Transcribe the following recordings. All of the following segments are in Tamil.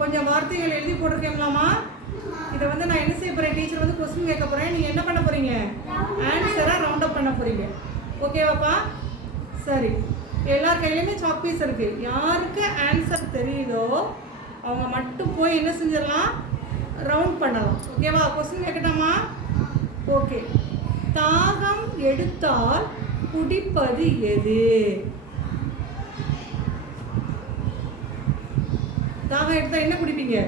கொஞ்சம் வார்த்தைகள் எழுதி போட்டிருக்கீங்களாமா? இதை வந்து நான் என்ன செய்ய போகிறேன், டீச்சர் வந்து கொஸ்டின் கேட்க போகிறேன், நீங்கள் என்ன பண்ண போகிறீங்க, ஆன்சரை ரவுண்ட் அப் பண்ண போகிறீங்க. ஓகேவாப்பா? சரி, எல்லார் கையிலையுமே சாக் பீஸ் இருக்குது. யாருக்கு ஆன்சர் தெரியுதோ அவங்க மட்டும் போய் என்ன செஞ்சிடலாம், ரவுண்ட் பண்ணலாம். ஓகேவா? கொஸ்டின் கேட்கட்டாமா? ஓகே. தாகம் எடுத்தால் குடிப்பது எது? தாகம் எடுத்தால் என்ன குடிப்பீங்க?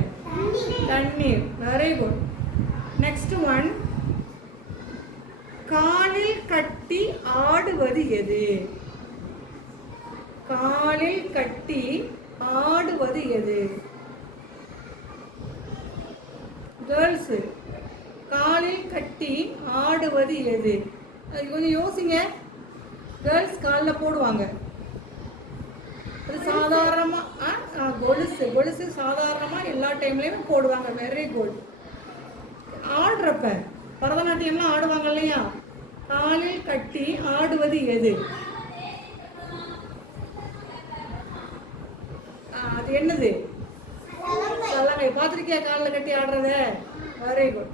தண்ணீர். Very good. Next one. காலில் கட்டி ஆடுவது எது? காலில் கட்டி ஆடுவது எது? கேர்ள்ஸ், காலில் கட்டி ஆடுவது எது? கொஞ்சம் யோசிங்க. கேர்ள்ஸ் காலில் போடுவாங்க. அது சாதாரணமாக கொலுசு சாதாரணமாக எல்லா டைம்லேயுமே போடுவாங்க. Very good. ஆடுறப்ப பரதநாட்டியம்லாம் ஆடுவாங்க இல்லையா? காலில் கட்டி ஆடுவது எது? அது என்னது? சலங்கை. பார்த்துருக்கியா காலில் கட்டி ஆடுறத? Very good.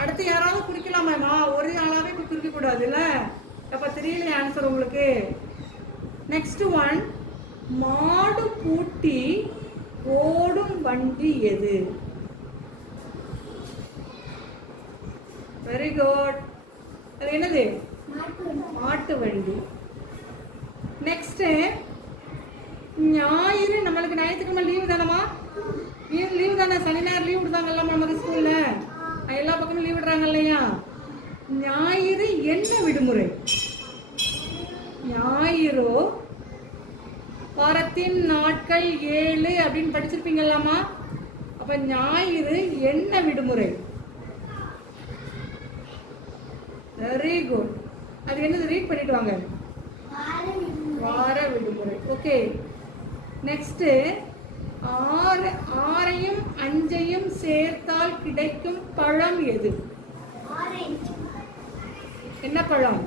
அடுத்து யாராவது குறிக்கலாமாம்மா? ஒரே ஆளாவே குறிக்க கூடாதுல்ல. அப்போ தெரியலையே ஆன்சர் உங்களுக்கு. Next one. மாடு பூட்டி ஓடும் வண்டி எது? Very good. அது என்னது? மாட்டு வண்டி. நெக்ஸ்ட். ஞாயிறு, நம்மளுக்கு ஞாயிற்றுக்கிழமை லீவு தானம்மா? லீவு தானே? சனி ஞாயிறு லீவ் விடுதாங்கல்லம்மா நமக்கு ஸ்கூல்ல. எல்லா பக்கமும் லீவ் விடுறாங்க இல்லையா? ஞாயிறு என்ன விடுமுறை? ஞாயிறு வாரத்தின் நாட்கள் 7 அப்படின்னு படிச்சிருப்பீங்கல்லாமா? அப்ப ஞாயிறு என்ன விடுமுறை? Very good. அது என்னது? ரீட் பண்ணிட்டு வாங்க. வார விடுமுறை. ஓகே. நெக்ஸ்ட். 6ஐயும் 5ஐயும் சேர்த்தால் கிடைக்கும் பழம் எது? என்ன பழம்?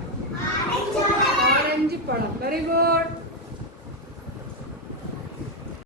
ஆரஞ்சு பழம். Very good.